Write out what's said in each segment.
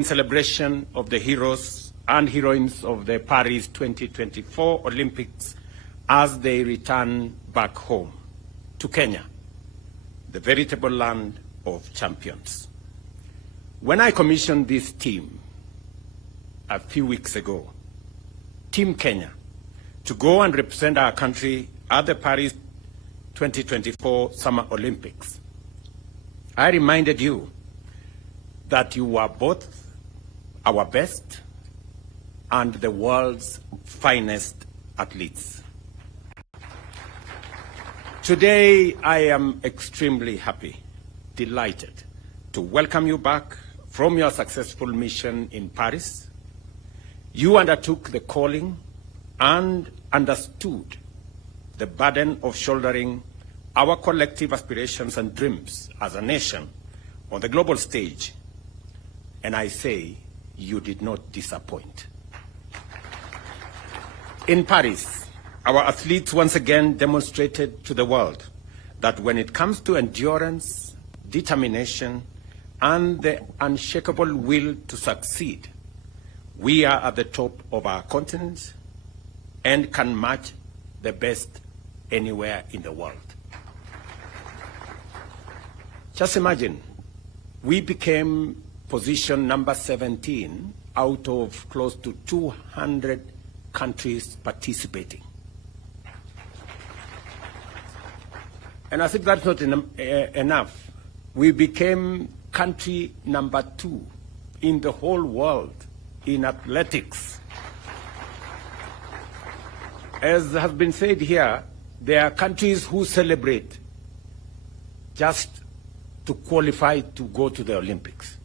in celebration of the heroes and heroines of the Paris 2024 Olympics as they return back home to Kenya, the veritable land of champions. When I commissioned this team a few weeks ago, Team Kenya, to go and represent our country at the Paris 2024 Summer Olympics, I reminded you that you were both our best and the world's finest athletes. Today, I am extremely happy, delighted to welcome you back from your successful mission in Paris. You undertook the calling and understood the burden of shouldering our collective aspirations and dreams as a nation on the global stage. And I say, you did not disappoint. In Paris, our athletes once again demonstrated to the world that when it comes to endurance, determination, and the unshakable will to succeed, we are at the top of our continent and can match the best anywhere in the world. Just imagine, we became position number 17 out of close to 200 countries participating. And as if that's not enough, we became country number 2 in the whole world in athletics. As has been said here, there are countries who celebrate just to qualify to go to the Olympics.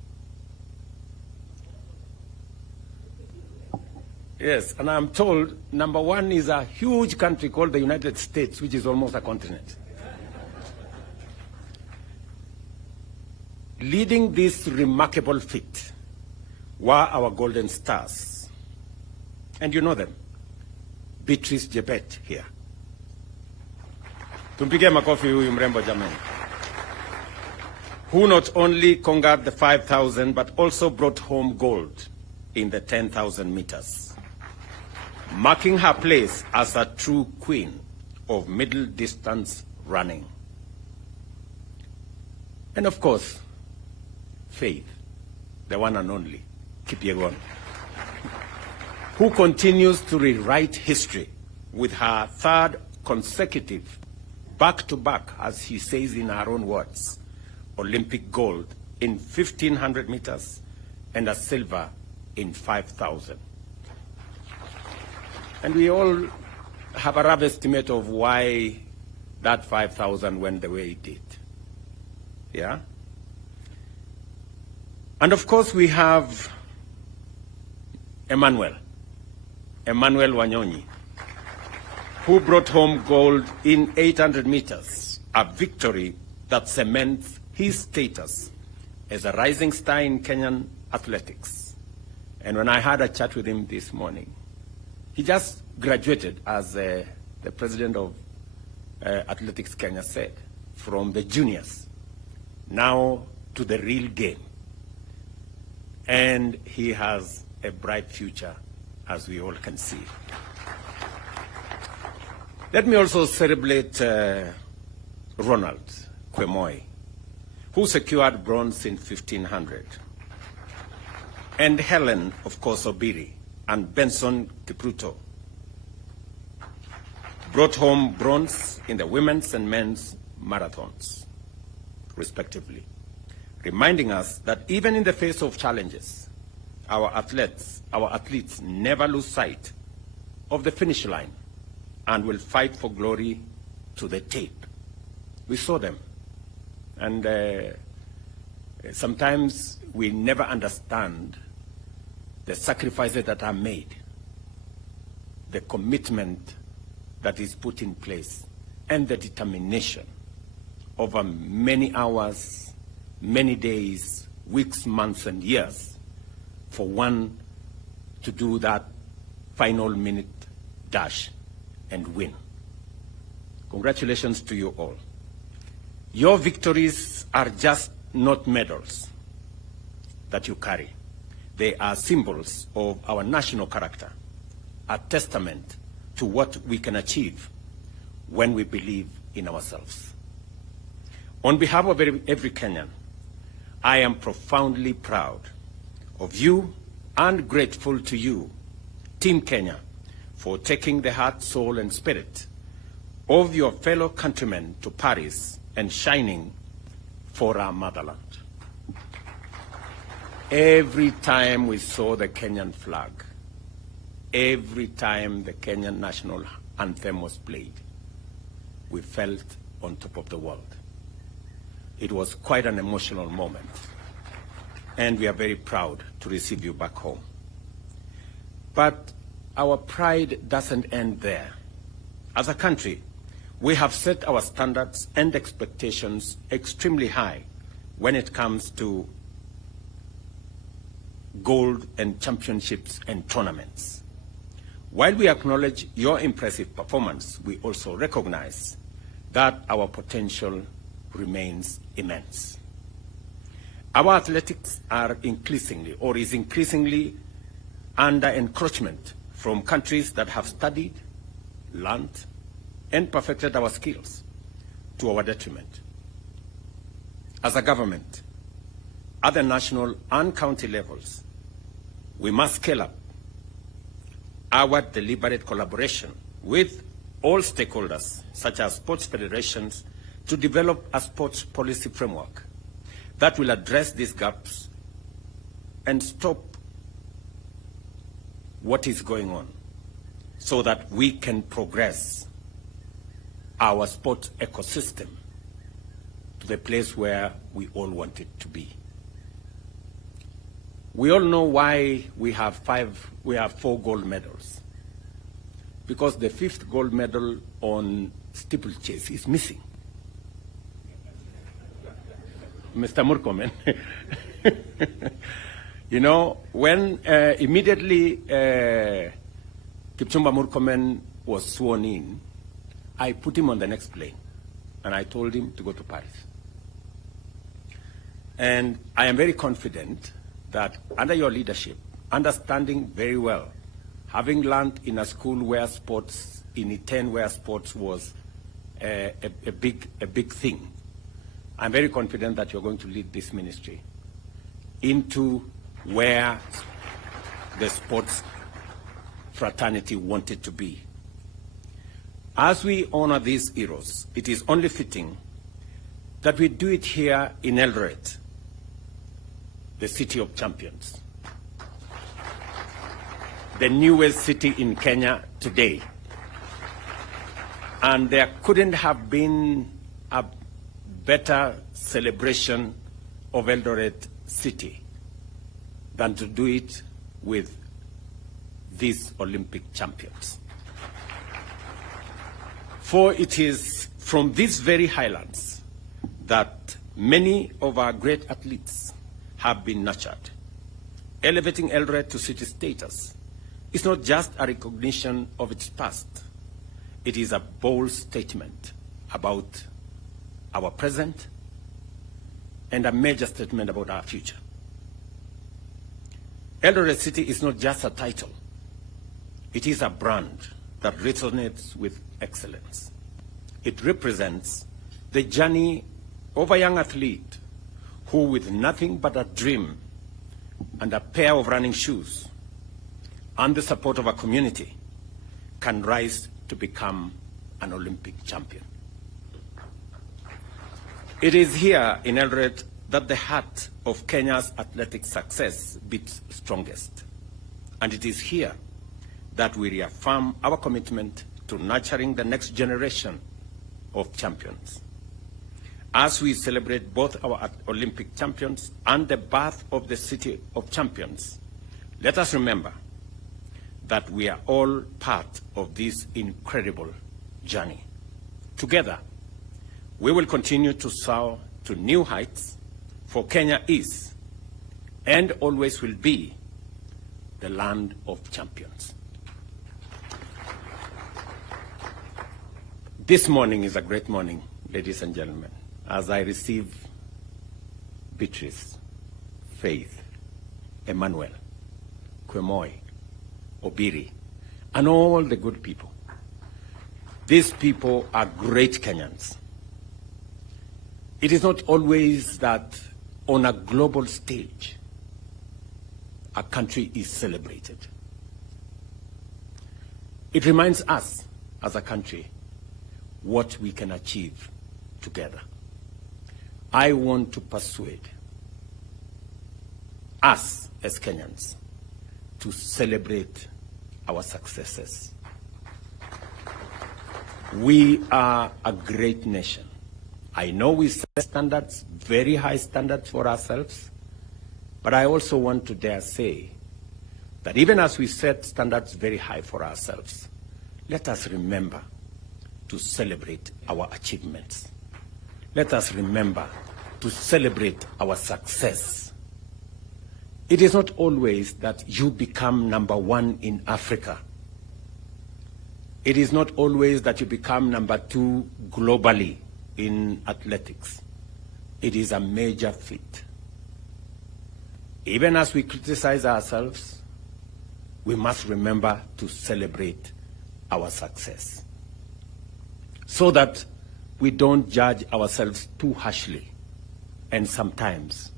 Yes, and I'm told number 1 is a huge country called the United States, which is almost a continent. Leading this remarkable feat were our golden stars. And you know them. Beatrice Jebet here. Tumpigie makofi huyu mrembo jamani. Who not only conquered the 5,000 but also brought home gold in the 10,000 meters, marking her place as a true queen of middle distance running. And of course, Faith, the one and only Kipyegon, who continues to rewrite history with her 3rd consecutive back-to-back, as she says in her own words, Olympic gold in 1,500 meters and a silver in 5,000. And we all have a rough estimate of why that 5,000 went the way it did. Yeah? And of course we have Emmanuel Wanyonyi, who brought home gold in 800 meters, a victory that cements his status as a rising star in Kenyan athletics. And when I had a chat with him this morning, he just graduated, as the president of Athletics Kenya said, from the juniors, now to the real game. And he has a bright future, as we all can see. Let me also celebrate Ronald Kwemoy, who secured bronze in 1,500. And Helen, of course, Obiri, and Benson Kipruto brought home bronze in the women's and men's marathons, respectively, reminding us that even in the face of challenges, our athletes never lose sight of the finish line and will fight for glory to the tape. We saw them. And sometimes we never understand the sacrifices that are made, the commitment that is put in place, and the determination over many hours, many days, weeks, months, and years for one to do that final minute dash and win. Congratulations to you all. Your victories are just not medals that you carry. They are symbols of our national character, a testament to what we can achieve when we believe in ourselves. On behalf of every Kenyan, I am profoundly proud of you and grateful to you, Team Kenya, for taking the heart, soul, and spirit of your fellow countrymen to Paris and shining for our motherland. Every time we saw the Kenyan flag, every time the Kenyan national anthem was played, we felt on top of the world. It was quite an emotional moment, and we are very proud to receive you back home. But our pride doesn't end there. As a country, we have set our standards and expectations extremely high when it comes to gold and championships and tournaments. While we acknowledge your impressive performance, we also recognize that our potential remains immense. Our athletics are increasingly under encroachment from countries that have studied, learned, and perfected our skills to our detriment. As a government, at the national and county levels, we must scale up our deliberate collaboration with all stakeholders, such as sports federations, to develop a sports policy framework that will address these gaps and stop what is going on so that we can progress our sports ecosystem to the place where we all want it to be. We all know why we have 4 gold medals. Because the 5th gold medal on steeplechase is missing. Mr. Murkomen, you know, when immediately Kipchumba Murkomen was sworn in, I put him on the next plane, and I told him to go to Paris. And I am very confident that under your leadership, understanding very well, having learned in a school where sports, in Iten where sports was a big thing, I'm very confident that you're going to lead this ministry into where the sports fraternity wanted to be. As we honor these heroes, it is only fitting that we do it here in Eldoret, the city of champions, the newest city in Kenya today. And there couldn't have been a better celebration of Eldoret City than to do it with these Olympic champions. For it is from these very highlands that many of our great athletes have been nurtured. Elevating Eldoret to city status is not just a recognition of its past. It is a bold statement about our present and a major statement about our future. Eldoret City is not just a title. It is a brand that resonates with excellence. It represents the journey of a young athlete who, with nothing but a dream and a pair of running shoes and the support of a community, can rise to become an Olympic champion. It is here in Eldoret that the heart of Kenya's athletic success beats strongest. And it is here that we reaffirm our commitment to nurturing the next generation of champions. As we celebrate both our Olympic champions and the birth of the City of Champions, let us remember that we are all part of this incredible journey. Together, we will continue to soar to new heights, for Kenya is and always will be the land of champions. This morning is a great morning, ladies and gentlemen, as I receive Beatrice, Faith, Emmanuel, Kwemoy, Obiri, and all the good people. These people are great Kenyans. It is not always that on a global stage, a country is celebrated. It reminds us as a country what we can achieve together. I want to persuade us as Kenyans to celebrate our successes. We are a great nation. I know we set standards, very high standards for ourselves, but I also want to dare say that even as we set standards very high for ourselves, let us remember to celebrate our achievements. Let us remember to celebrate our success. It is not always that you become number one in Africa. It is not always that you become number two globally in athletics. It is a major feat. Even as we criticize ourselves, we must remember to celebrate our success so that we don't judge ourselves too harshly and sometimes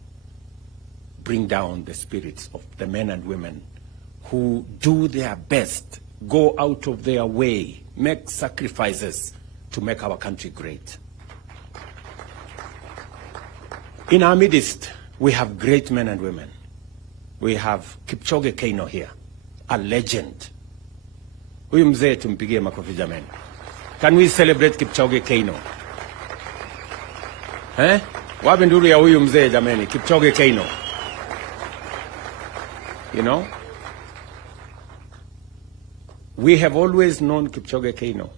bring down the spirits of the men and women who do their best, go out of their way, make sacrifices to make our country great. In our midst, we have great men and women. We have Kipchoge Keino here, a legend. Huyu mzee tumpigie makofi jamani. Can we celebrate Kipchoge Keino? Wapi nduru ya huyu mzee jamani, Kipchoge Keino. You know? We have always known Kipchoge Keino.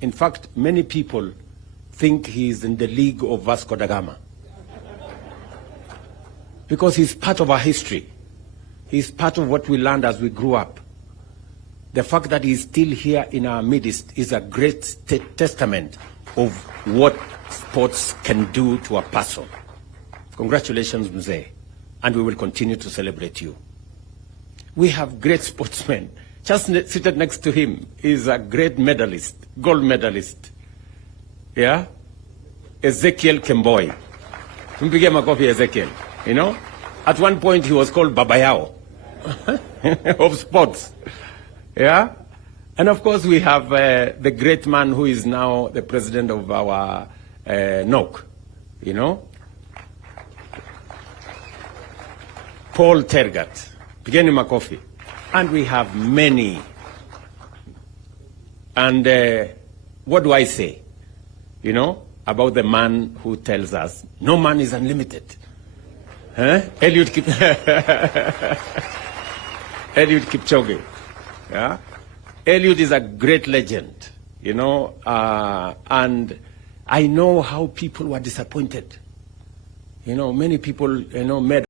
In fact, many people think he is in the league of Vasco da Gama. Because he's part of our history. He's part of what we learned as we grew up. The fact that he's still here in our midst is a great testament of what sports can do to a person. Congratulations, Mzee. And we will continue to celebrate you. We have great sportsmen. Just seated next to him is a great medalist, gold medalist. Yeah? Ezekiel Kemboi. Tumpigie makofi Ezekiel. You know? At one point he was called Babayao of sports. Yeah? And of course we have the great man who is now the president of our NOC. You know? Paul Tergat. Pigeni makofi. And we have many. And what do I say? You know, about the man who tells us, no man is unlimited. Eliud Kipchoge. Yeah? Eliud is a great legend, you know, and I know how people were disappointed. You know, many people, you know, made